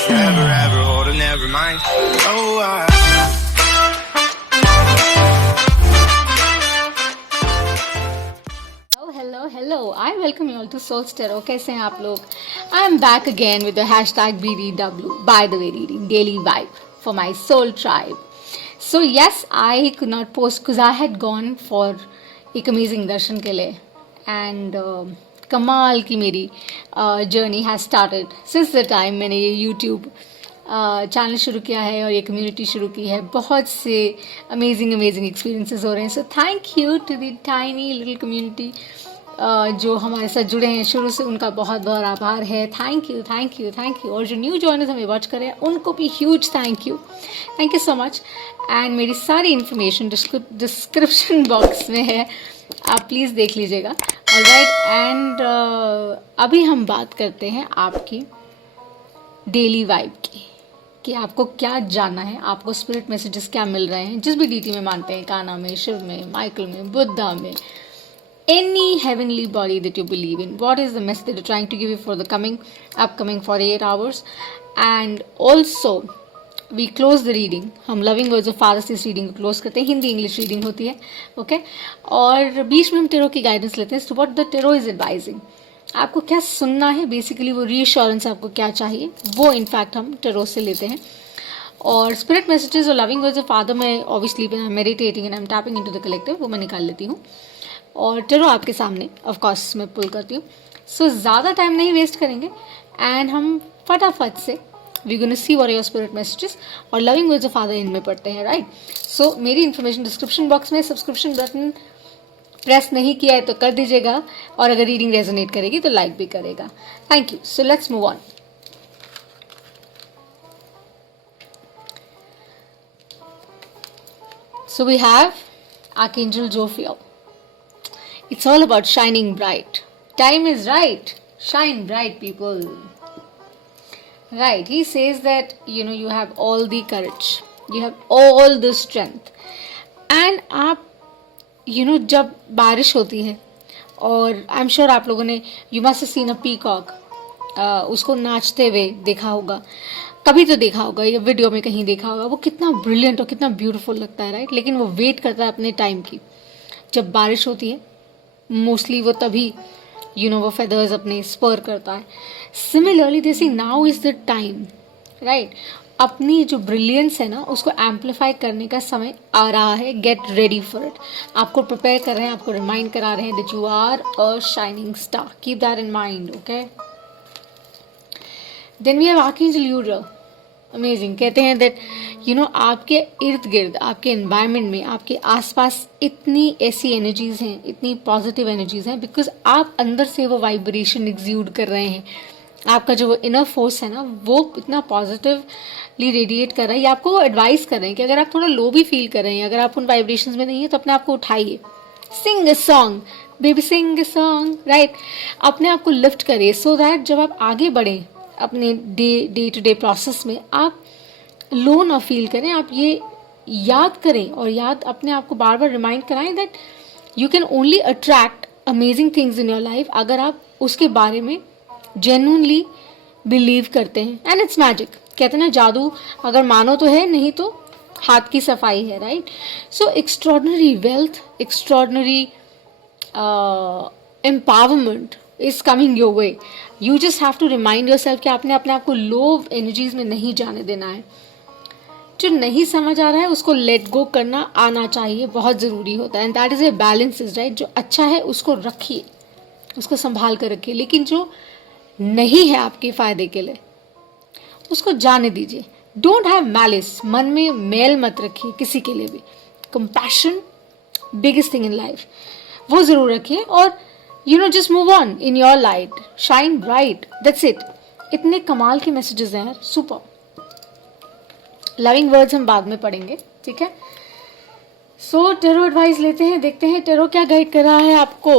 forever, ever hold or never mind. Oh, hello hello I welcome you all to Souls Tarot. कैसे हैं आप लोग? I am back again with the hashtag BDW by the way reading daily vibe for my soul tribe. So yes, I could not post because I had gone for एक amazing दर्शन के लिए and कमाल की मेरी journey has started since the time मैंने ये YouTube channel शुरू किया है और ये कम्युनिटी शुरू की है. बहुत से अमेजिंग एक्सपीरियंसेस हो रहे हैं. So thank you to the tiny little community जो हमारे साथ जुड़े हैं शुरू से. उनका बहुत बहुत आभार है. Thank you. और जो न्यू जॉइनर्स हमें वॉच कर रहे हैं उनको भी huge thank you so much. And मेरी सारी इन्फॉर्मेशन डिस्क्रिप्शन बॉक्स में है, आप प्लीज़ देख लीजिएगा. ऑलराइट. एंड अभी हम बात करते हैं आपकी डेली वाइब की कि आपको क्या जानना है, आपको स्पिरिट मैसेजेस क्या मिल रहे हैं. जिस भी डीटी में मानते हैं, कान्हा में, शिव में, माइकल में, बुद्धा में, any heavenly body that you believe in, what is the message that you're trying to give you for the upcoming 48 hours. And also we close the reading. हम loving words of father से इस reading को close करते हैं. Hindi English reading होती है. Okay. और बीच में हम टेरो की गाइडेंस लेते हैं. What the tarot is advising, आपको क्या सुनना है, बेसिकली वो रीअश्योरेंस आपको क्या चाहिए, वो इनफैक्ट हम टेरो से लेते हैं. और स्पिरिट मैसेजेस और लविंग वर्ड्स ऑफ फादर में obviously meditating and I am tapping into the collective, वो मैं निकाल लेती हूँ. और टेरो आपके सामने ऑफ कोर्स मैं पुल करती हूँ. सो ज़्यादा टाइम नहीं वेस्ट करेंगे एंड हम फटाफट से we gonna see what are your spirit messages और लविंग वर्ड्स ऑफ फादर इनमें पढ़ते हैं. राइट. सो मेरी इन्फॉर्मेशन डिस्क्रिप्शन बॉक्स में. सब्सक्रिप्शन बटन प्रेस नहीं किया है तो कर दीजिएगा और अगर रीडिंग रेजोनेट करेगी तो लाइक भी करेगा. Thank you. So let's move on. So we have Archangel Jophiel. It's all about shining bright. Time is right. Shine bright, people. Right. He says that, you have all the courage. You have all the strength. And आप, जब बारिश होती है और I am sure आप लोगों ने you must have seen a peacock, उसको नाचते हुए देखा होगा, कभी तो देखा होगा या वीडियो में कहीं देखा होगा. वो कितना ब्रिलियंट और कितना ब्यूटीफुल लगता है. राइट. लेकिन वो वेट करता है अपने टाइम की. जब बारिश होती है मोस्टली वो तभी वो फेदर्स अपने स्पर करता है. सिमिलरली दे से now is the time. Right. अपनी जो ब्रिलियंस है ना उसको एम्पलीफाई करने का समय आ रहा है. Get ready for it. आपको प्रिपेयर कर रहे हैं, आपको रिमाइंड करा रहे हैं that you are a shining star. Keep that in mind. Okay. Then we have archangel Uriel. Amazing. कहते हैं दैट आपके इर्द गिर्द, आपके एनवायरनमेंट में, आपके आसपास इतनी ऐसी एनर्जीज हैं, इतनी पॉजिटिव एनर्जीज हैं बिकॉज आप अंदर से वो वाइब्रेशन एग्ज्यूड कर रहे हैं. आपका जो इनर फोर्स है ना वो इतना पॉजिटिवली रेडिएट कर रहा है. ये आपको वो एडवाइस कर रहे हैं कि अगर आप थोड़ा लो भी फील कर रहे हैं, अगर आप उन वाइब्रेशंस में नहीं है तो अपने आप को उठाइए. Sing a song baby, sing a song. Right. अपने आप को लिफ्ट करिए सो दैट जब आप आगे बढ़ें अपने डे टू डे प्रोसेस में आप लो ना फील करें. आप ये याद करें और याद अपने आप को बार बार रिमाइंड कराएं that you can only attract amazing things in your life अगर आप उसके बारे में जेन्युइनली बिलीव करते हैं. And it's magic. कहते हैं ना जादू अगर मानो तो है, नहीं तो हाथ की सफाई है. Right. So extraordinary wealth, extraordinary empowerment is coming your way. You just have to remind yourself कि आपने अपने आप को लो एनर्जीज में नहीं जाने देना है. जो नहीं समझ आ रहा है उसको लेट गो करना आना चाहिए, बहुत ज़रूरी होता है. And that is a balance. Is right. जो अच्छा है उसको रखिए, उसको संभाल कर रखिए, लेकिन जो नहीं है आपके फ़ायदे के लिए उसको जाने दीजिए. Don't have malice. मन में मेल मत रखिए किसी के लिए भी. Compassion biggest thing in life, वो ज़रूर रखिए. और just move on in your light. Shine bright. That's it. इतने कमाल के मैसेजेस हैं यार. सुपर. लविंग वर्ड्स हम बाद में पढ़ेंगे. ठीक है. सो टेरो एडवाइस लेते हैं, देखते हैं टेरो क्या गाइड कर रहा है आपको.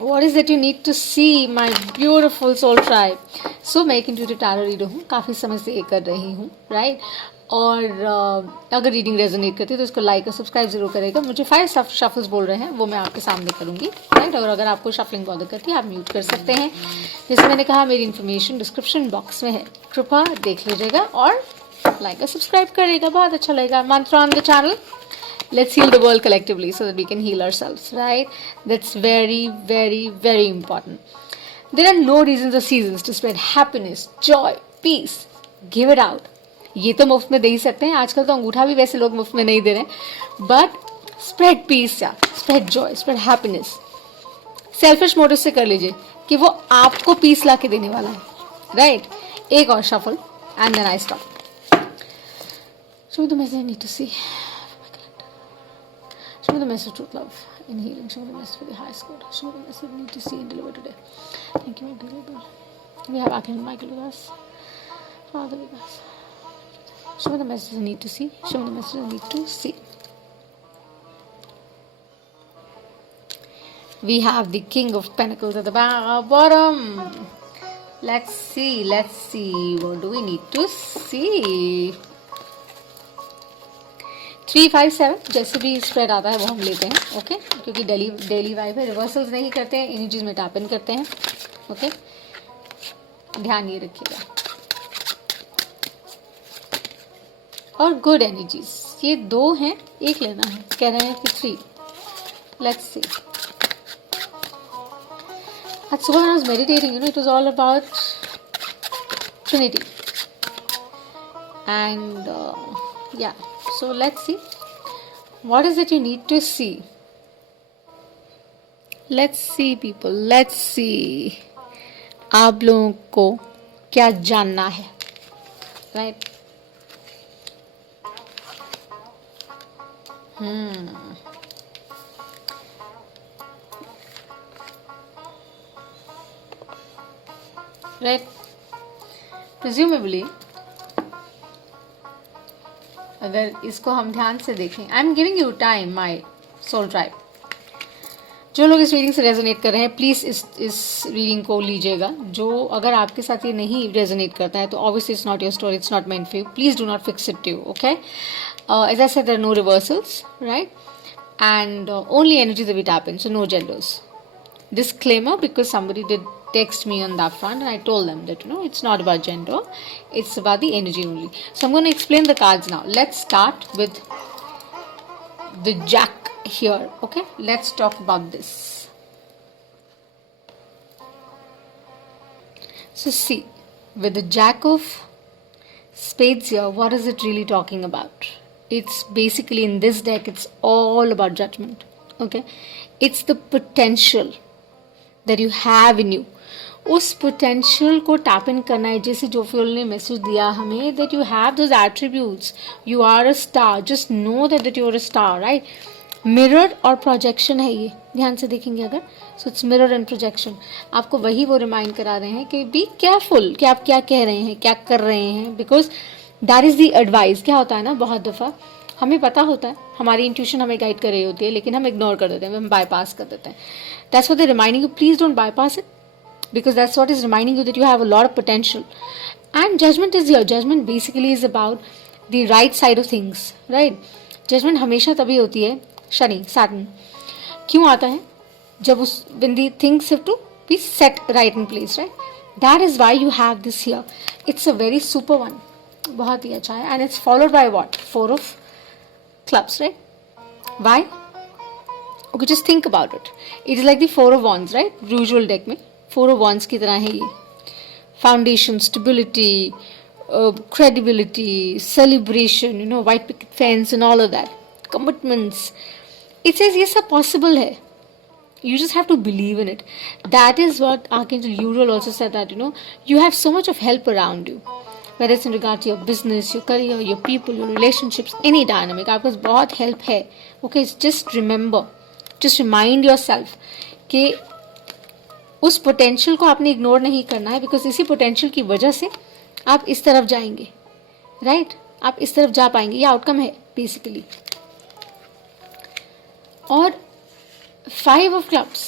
What is that you need to see, my beautiful soul tribe? So मैं एक इंट्यूटिव टैरो रीडर हूँ, काफ़ी समय से ये कर रही हूँ. राइट. और अगर रीडिंग रेजोनेट करती है तो इसको लाइक और सब्सक्राइब जरूर करेगा। मुझे 5 शफल्स बोल रहे हैं, वो मैं आपके सामने करूंगी, राइट। और अगर आपको शफलिंग बॉदर करती है आप म्यूट कर सकते हैं। जैसे मैंने कहा, मेरी इन्फॉर्मेशन डिस्क्रिप्शन बॉक्स में है, कृपया देख लीजिएगा और लाइक और सब्सक्राइब करेगा, बहुत अच्छा लगेगा। मंत्र on the channel, let's heal the world collectively so that we can heal ourselves, right? That's very, very, very important. There are no reasons or seasons to spread happiness, joy, peace. Give it out. ये तो मुफ्त में दे ही सकते हैं, आजकल तो अंगूठा भी वैसे लोग मुफ्त में नहीं दे रहे हैं, बट स्प्रेड पीस या spread Joy, spread happiness. Selfish motive से कर लीजिए कि वो आपको पीस ला के देने वाला है, राइट। एक और shuffle and then I stop. Show me the message I need to see. Show me the message of truth, love, and healing. Show me the message for the highest good. Show me the message I need to see and deliver today. Thank you, my beautiful. We have Archangel Michael with us. Father with us. Show me the message I need to see. Show me the message I need to see. We have the King of Pentacles at the bottom. Let's see. Let's see. What do we need to see? 357 जैसे भी spread आता है वो हम लेते हैं, okay. क्योंकि daily vibe है, रिवर्सल्स नहीं करते हैं, एनर्जीज में टैप इन करते हैं, ओके। ध्यान ये रखिएगा। और गुड एनर्जीज, ये 2 हैं, एक लेना है, कह रहे हैं कि 3। Let's see. आज सुबह when I was meditating, it was all about Trinity and yeah. So let's see, what is it you need to see? Let's see people, let's see आप लोगों को क्या जानना है, right? Right? Presumably अगर इसको हम ध्यान से देखें, I am giving you time my soul tribe. जो लोग इस रीडिंग से रेजोनेट कर रहे हैं प्लीज़ इस रीडिंग को लीजिएगा। जो अगर आपके साथ ये नहीं रेजोनेट करता है तो obviously it's not your story, it's not meant for you. Please do not fix it to, okay. As I said, there are no reversals, right, and only energy that we tap in, so no genders. Disclaimer, because somebody did text me on that front and I told them that it's not about gender, it's about the energy only. So I'm going to explain the cards now. Let's start with the Jack here, okay? Let's talk about this. So see, with the Jack of Spades here, what is it really talking about? It's basically, in this deck, it's all about judgment, okay? It's the potential that you have in you. उस potential को tap in करना है, जैसे जो fuel ने message दिया हमें, that you have those attributes, you are a star, just know that you are a star, right. Mirror और प्रोजेक्शन है ये, ध्यान से देखेंगे अगर, so it's mirror and projection. आपको वही वो रिमाइंड करा रहे हैं कि बी केयरफुल कि आप क्या कह रहे हैं, क्या कर रहे हैं, because that is the advice. क्या होता है ना, बहुत दफ़ा हमें पता होता है, हमारी इंट्यूशन हमें गाइड कर रही होती है, लेकिन हम इग्नोर कर देते हैं, हम बाईपास कर देते हैं। That's what they reminding you, please don't bypass it, because that's what is reminding you that you have a lot of potential. And judgment is here. Judgment basically is about the right side of things, right? Judgment हमेशा तभी होती है, Shani, Saturn क्यों आता है, जब उस when the things have to be set right in place, right? That is why you have this here. It's a very super one, बहुत ही अच्छा है, and it's followed by what? 4 of clubs, right? Why? Okay, just think about it. It is like the 4 of wands, right? Usual deck में 4 of wands की तरह है ये। Foundation, stability, credibility, celebration, white picket fence and all of that, commitments. It says ये सब possible है. You just have to believe in it. That is what Archangel Uriel also said, that you have so much of help around you, whether it's in regard to your business, your career, your people, your relationships, any dynamic. आपके पास बहुत help है. Okay, just remember, just remind yourself कि उस potential को आपने ignore नहीं करना है, बिकॉज इसी पोटेंशियल की वजह से आप इस तरफ जाएंगे, राइट? आप इस तरफ जा पाएंगे, ये आउटकम है बेसिकली। और 5 of clubs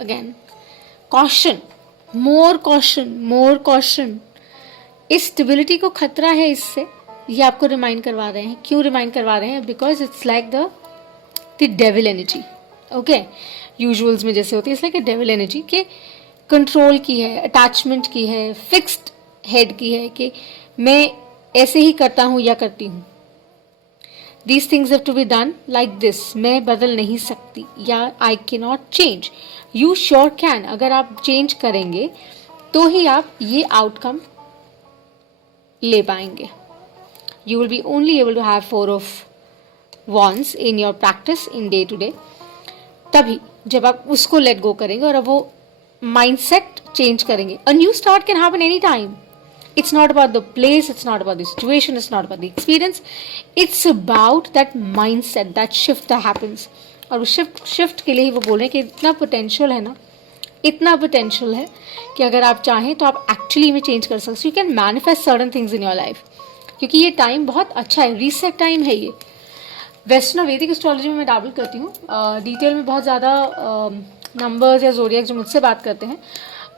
again, caution, more caution, more caution. इस स्टेबिलिटी को खतरा है इससे, ये आपको रिमाइंड करवा रहे हैं. क्यों रिमाइंड करवा रहे हैं? Because it's like the devil energy. Okay, यूजुअल्स में जैसे होती है, it's like a devil energy के कंट्रोल की है, अटैचमेंट की है, फिक्स्ड हेड की है कि मैं ऐसे ही करता हूं या करती हूं. These things have to be done like this. मैं बदल नहीं सकती या I cannot change. You sure can. अगर आप चेंज करेंगे तो ही आप ये आउटकम ले पाएंगे. You will be only able to have 4 of wands in your practice in day to day. तभी जब आप उसको लेट गो करेंगे और अब वो माइंडसेट चेंज करेंगे. A new start can happen any time. It's not about the place, it's not about the situation, it's not about the experience. It's about that mindset, that shift that happens. और उस shift के लिए ही वो बोल रहे हैं कि इतना पोटेंशियल है ना, इतना पोटेंशियल है कि अगर आप चाहें तो आप एक्चुअली में चेंज कर सकते. You can manifest certain things in your life. क्योंकि ये टाइम बहुत अच्छा है, रीसेट टाइम है ये. वेस्टर्न और वैदिक एस्ट्रोलॉजी में मैं डाबल करती हूँ. डिटेल में बहुत ज़्यादा नंबर्स या जोडिएक जो मुझसे बात करते हैं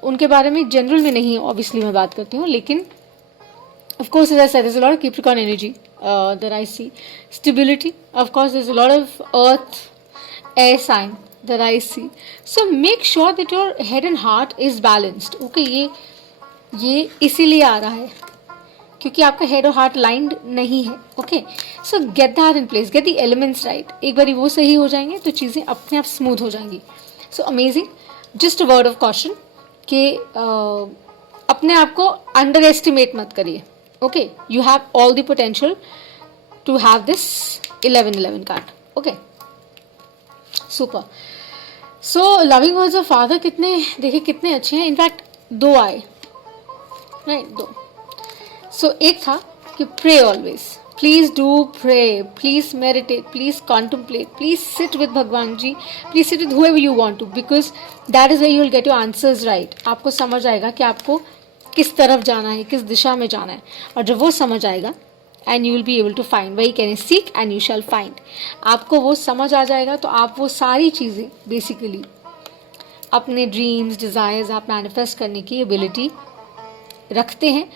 उनके बारे में जनरल में नहीं ऑब्वियसली मैं बात करती हूँ. लेकिन of course, as I said, there's a lot of Capricorn energy that I see. Stability, of course, there's a lot of earth, air sign that I see. So make sure that your head and heart is balanced. Okay, ये इसीलिए आ रहा है क्योंकि आपका head और heart lined नहीं है. Okay, so get that in place, get the elements right. एक बार वो सही हो जाएंगे तो चीज़ें अपने आप स्मूथ हो जाएंगी. So amazing. Just a word of caution कि अपने आप को अंडर एस्टिमेट मत करिए. Okay, you have all the potential to have this 1111 card. Okay, super. So loving words of father कितने देखिए कितने अच्छे हैं. इनफैक्ट 2 आए, राइट, 2. So एक था कि pray always. Please do pray. Please meditate. Please contemplate. Please sit with भगवान जी. Please sit with whoever you want to, because that is where you will get your answers right. आपको समझ आएगा कि आपको किस तरफ जाना है, किस दिशा में जाना है. और जब वो समझ आएगा and you will be able to find, वही कहने seek and you shall find. आपको वो समझ आ जाएगा तो आप वो सारी चीज़ें बेसिकली अपने ड्रीम्स, डिज़ायर्स आप मैनिफेस्ट करने की एबिलिटी रखते हैं.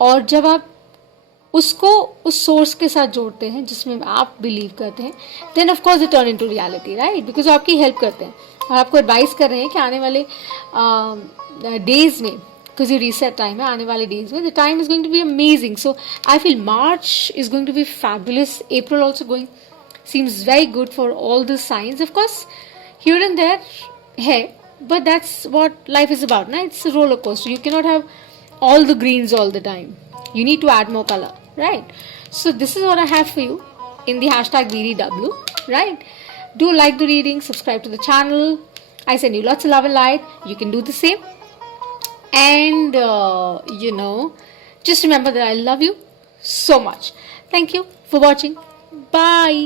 और जब आप उसको उस सोर्स के साथ जोड़ते हैं जिसमें आप बिलीव करते हैं, then of course it turn into reality, right. Because वो आपकी हेल्प करते हैं और आपको एडवाइस कर रहे हैं कि आने वाले डेज में, because your reset time है, आने वाले days में the time is going to be amazing. So I feel March is going to be fabulous. April also seems very good for all the signs. Of course, here and there है, but that's what life is about, na? It's a roller coaster. You cannot have all the greens all the time. You need to add more color, right? So this is what I have for you in the hashtag BDW, right? Do like the reading, subscribe to the channel. I send you lots of love and light. You can do the same. And just remember that I love you so much. Thank you for watching. Bye.